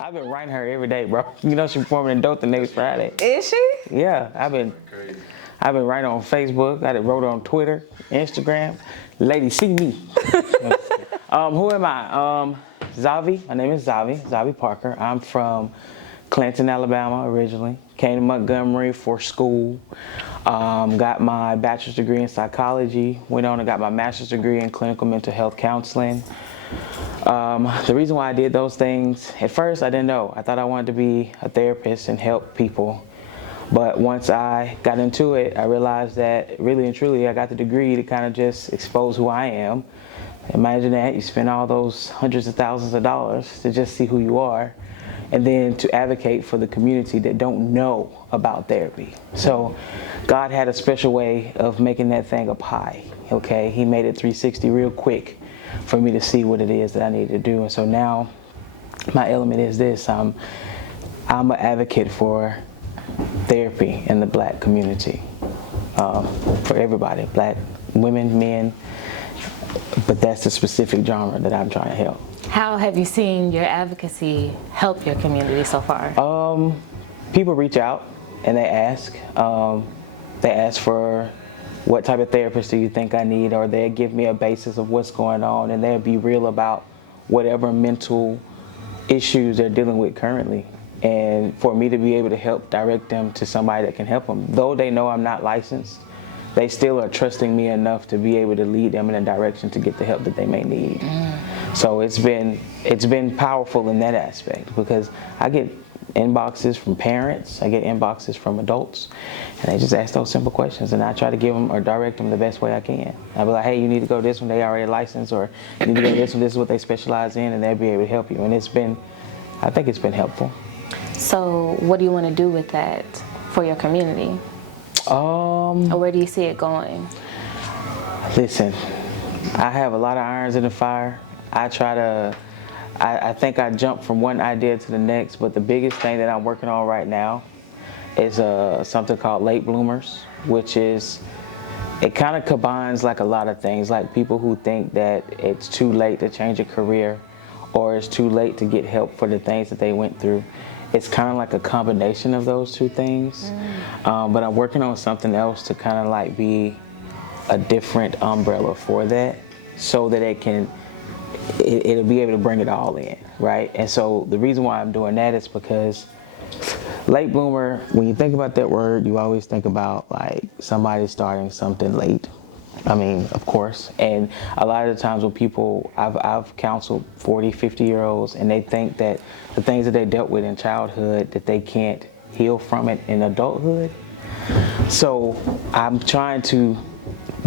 I've been writing her every day, bro. You know she's performing in Dothan next Friday. Is she? Yeah, I've been writing on Facebook. I wrote on Twitter, Instagram. Lady, see me. Who am I? Xavi. My name is Xavi Parker. I'm from Clanton, Alabama originally. Came to Montgomery for school. Got my bachelor's degree in psychology. Went on and got my master's degree in clinical mental health counseling. The reason why I did those things, at first I didn't know. I thought I wanted to be a therapist and help people. But once I got into it, I realized that really and truly I got the degree to kind of just expose who I am. Imagine that, you spend all those hundreds of thousands of dollars to just see who you are, and then to advocate for the community that don't know about therapy. So God had a special way of making that thing a pie, okay? He made it 360 real quick for me to see what it is that I needed to do. And so now my element is this: I'm an advocate for therapy in the black community, for everybody, black women, men, but that's the specific genre that I'm trying to help. How have you seen your advocacy help your community so far? People reach out and they ask. They ask for what type of therapist do you think I need, or they give me a basis of what's going on, and they'll be real about whatever mental issues they're dealing with currently. And for me to be able to help direct them to somebody that can help them. Though they know I'm not licensed, they still are trusting me enough to be able to lead them in a direction to get the help that they may need. So it's been powerful in that aspect, because I get inboxes from parents, I get inboxes from adults, and they just ask those simple questions, and I try to give them or direct them the best way I can. I'll be like, hey, you need to go to this one, they already licensed, or you need to go to this one, this is what they specialize in, and they'll be able to help you. And I think it's been helpful. So what do you want to do with that for your community? Or where do you see it going? Listen, I have a lot of irons in the fire. I think I jump from one idea to the next, but the biggest thing that I'm working on right now is something called late bloomers, which is, it kind of combines like a lot of things, like people who think that it's too late to change a career, or it's too late to get help for the things that they went through. It's kind of like a combination of those two things. But I'm working on something else to kind of like be a different umbrella for that, so that it'll be able to bring it all in, right? And so the reason why I'm doing that is because late bloomer, when you think about that word, you always think about like somebody starting something late. I mean, of course. And a lot of the times when people, I've counseled 40, 50-year-olds, and they think that the things that they dealt with in childhood, that they can't heal from it in adulthood. So I'm trying to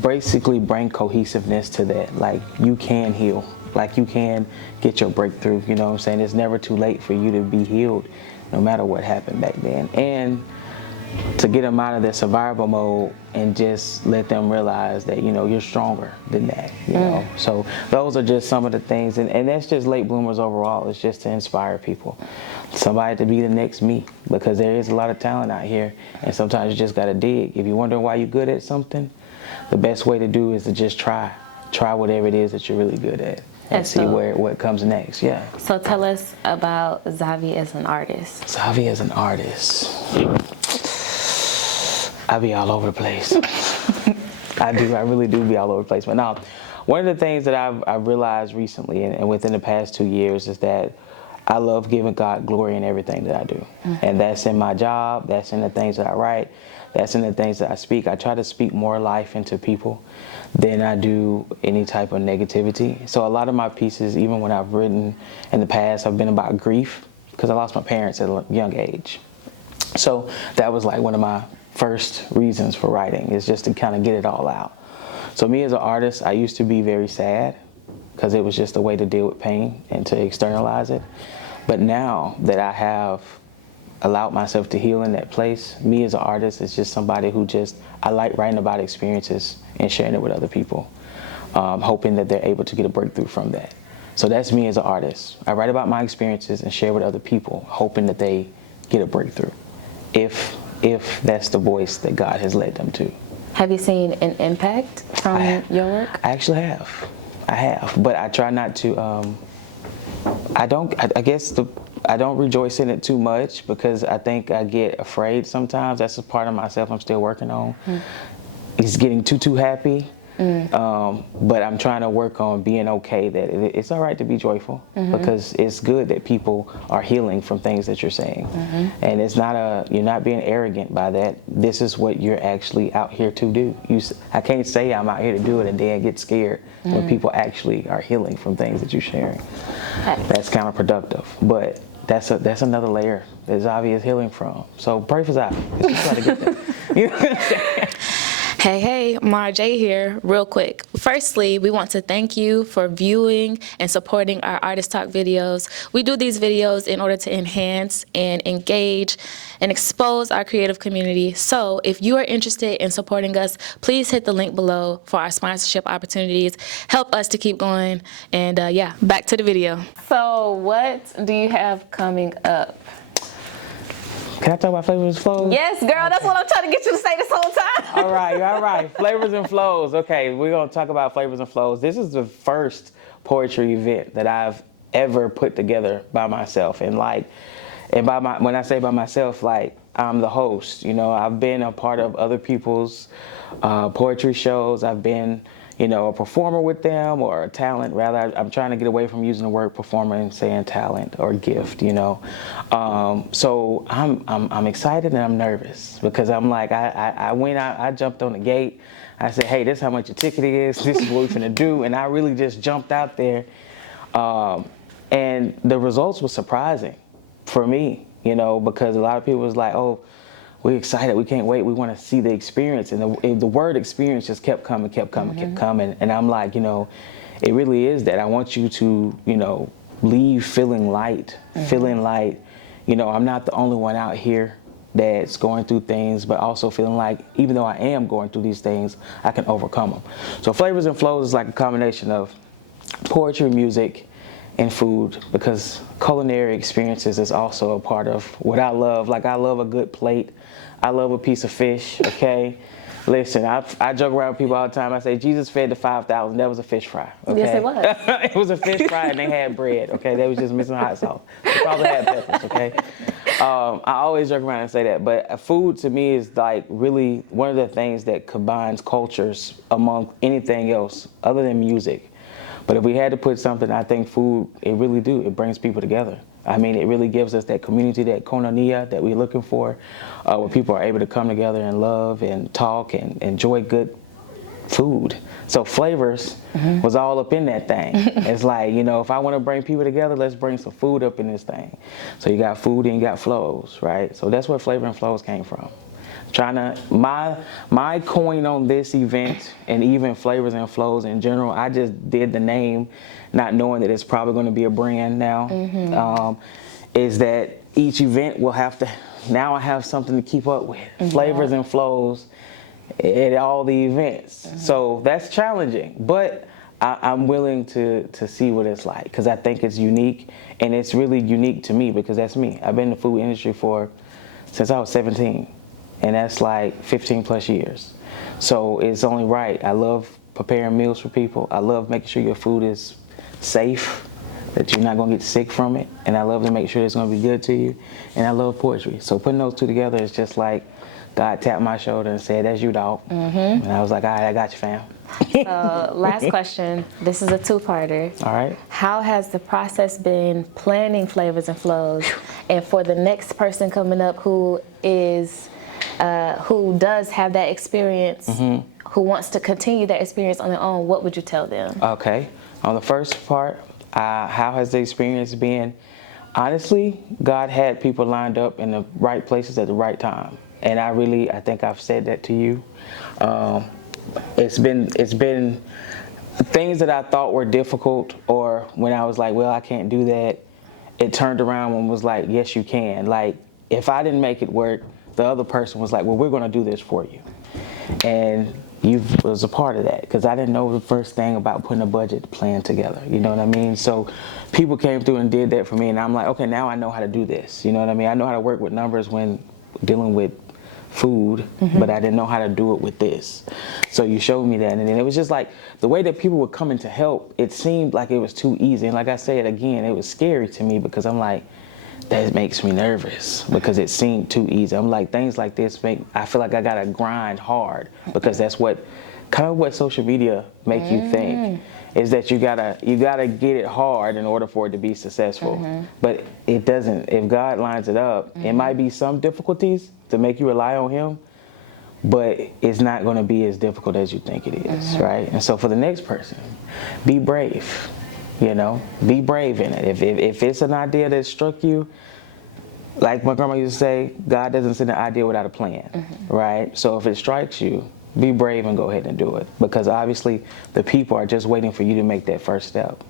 basically bring cohesiveness to that. Like, you can heal. Like, you can get your breakthrough, you know what I'm saying? It's never too late for you to be healed, no matter what happened back then. And to get them out of their survival mode and just let them realize that, you know, you're stronger than that, you know. So those are just some of the things, and that's just late bloomers overall. It's just to inspire people, somebody to be the next me, because there is a lot of talent out here, and sometimes you just got to dig. If you're wondering why you're good at something, the best way to do is to just try whatever it is that you're really good at, and see what comes next. Yeah. So tell us about Xavi as an artist. Xavi as an artist. I be all over the place. I really do be all over the place. But now, one of the things that I've realized recently and within the past 2 years is that I love giving God glory in everything that I do. And that's in my job, that's in the things that I write, that's in the things that I speak. I try to speak more life into people than I do any type of negativity. So a lot of my pieces, even when I've written in the past, have been about grief, because I lost my parents at a young age. So that was like one of my first reasons for writing, is just to kind of get it all out. So me as an artist, I used to be very sad, because it was just a way to deal with pain and to externalize it. But now that I have allowed myself to heal in that place, me as an artist is just somebody who I like writing about experiences and sharing it with other people, hoping that they're able to get a breakthrough from that. So that's me as an artist. I write about my experiences and share with other people, hoping that they get a breakthrough, if that's the voice that God has led them to. Have you seen an impact from your work? I actually have. I have, but I try not to, I guess I don't rejoice in it too much because I think I get afraid sometimes. That's a part of myself I'm still working on. It's getting too happy. But I'm trying to work on being okay that it's all right to be joyful because it's good that people are healing from things that you're saying. And it's not you're not being arrogant by that. This is what you're actually out here to do. I can't say I'm out here to do it and then get scared when people actually are healing from things that you're sharing. That's counterproductive. But that's another layer that Xavi is healing from. So pray for Xavi. Let's just try to get there. You know what I'm saying? Hey, Mara J here, real quick. Firstly, we want to thank you for viewing and supporting our Artist Talk videos. We do these videos in order to enhance and engage and expose our creative community. So if you are interested in supporting us, please hit the link below for our sponsorship opportunities. Help us to keep going. And yeah, back to the video. So what do you have coming up? Can I talk about flavors and flows? Yes, girl, that's what I'm trying to get you to say this whole time. All right. Flavors and flows. Okay, we're going to talk about flavors and flows. This is the first poetry event that I've ever put together by myself. And when I say by myself, like, I'm the host. You know, I've been a part of other people's poetry shows. I've been, you know, a performer with them, or a talent. Rather, I'm trying to get away from using the word performer and saying talent or gift, you know. So I'm excited and I'm nervous because I'm like, I jumped on the gate. I said, hey, this is how much your ticket is. This is what we're gonna do. And I really just jumped out there. And the results were surprising for me, you know, because a lot of people was like, oh, we're excited. We can't wait. We want to see the experience. And the word experience just kept coming. And I'm like, you know, it really is that. I want you to, you know, leave feeling light, feeling like, you know, I'm not the only one out here that's going through things, but also feeling like even though I am going through these things, I can overcome them. So Flavors and Flows is like a combination of poetry, music, and food, because culinary experiences is also a part of what I love. Like, I love a good plate. I love a piece of fish, okay? Listen, I joke around with people all the time. I say, Jesus fed the 5,000. That was a fish fry, okay? Yes, it was. It was a fish fry and they had bread, okay? They was just missing hot sauce. They probably had peppers, okay? I always joke around and say that. But food to me is like really one of the things that combines cultures among anything else other than music. But if we had to put something, I think food, it really do. It brings people together. I mean, it really gives us that community, that koinonia that we're looking for, where people are able to come together and love and talk and enjoy good food. So Flavors was all up in that thing. It's like, you know, if I want to bring people together, let's bring some food up in this thing. So you got food and you got flows, right? So that's where Flavor and Flows came from. Trying to, my coin on this event, and even Flavors and Flows in general, I just did the name not knowing that it's probably going to be a brand now, is that each event will have to, now I have something to keep up with. Flavors and Flows at all the events. So that's challenging, but I'm willing to see what it's like, because I think it's unique, and it's really unique to me because that's me. I've been in the food industry since I was 17. And that's like 15 plus years. So it's only right. I love preparing meals for people. I love making sure your food is safe, that you're not gonna get sick from it. And I love to make sure it's gonna be good to you. And I love poetry. So putting those two together is just like God tapped my shoulder and said, that's you, dog. And I was like, all right, I got you, fam. Last question. This is a two-parter. All right. How has the process been planning Flavors and Flows? And for the next person coming up who does have that experience, who wants to continue that experience on their own, what would you tell them? Okay. On the first part, how has the experience been? Honestly, God had people lined up in the right places at the right time. And I think I've said that to you. It's been things that I thought were difficult, or when I was like, well, I can't do that, it turned around and was like, yes, you can. Like, if I didn't make it work, the other person was like, well, we're going to do this for you. And you was a part of that, because I didn't know the first thing about putting a budget plan together. You know what I mean? So people came through and did that for me, and I'm like, okay, now I know how to do this. You know what I mean? I know how to work with numbers when dealing with food, but I didn't know how to do it with this. So you showed me that, and then it was just like the way that people were coming to help, it seemed like it was too easy. And like I said, again, it was scary to me, because I'm like, that makes me nervous because it seemed too easy. I'm like, things like this I feel like I gotta grind hard because that's kind of what social media make you think, is that you gotta get it hard in order for it to be successful. But it doesn't. If God lines it up, it might be some difficulties to make you rely on Him, but it's not going to be as difficult as you think it is, right? And so for the next person, be brave. Be brave in it. If it's an idea that struck you, like my grandma used to say, God doesn't send an idea without a plan, right? So if it strikes you, be brave and go ahead and do it, because obviously the people are just waiting for you to make that first step.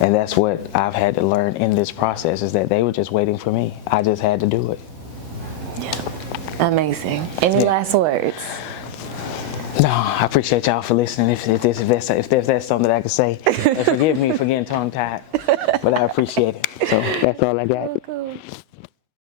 And that's what I've had to learn in this process, is that they were just waiting for me. I just had to do it. Yeah, amazing. Any last words? No, I appreciate y'all for listening. If that's something that I could say, and forgive me for getting tongue-tied, but I appreciate it. So that's all I got. Cool.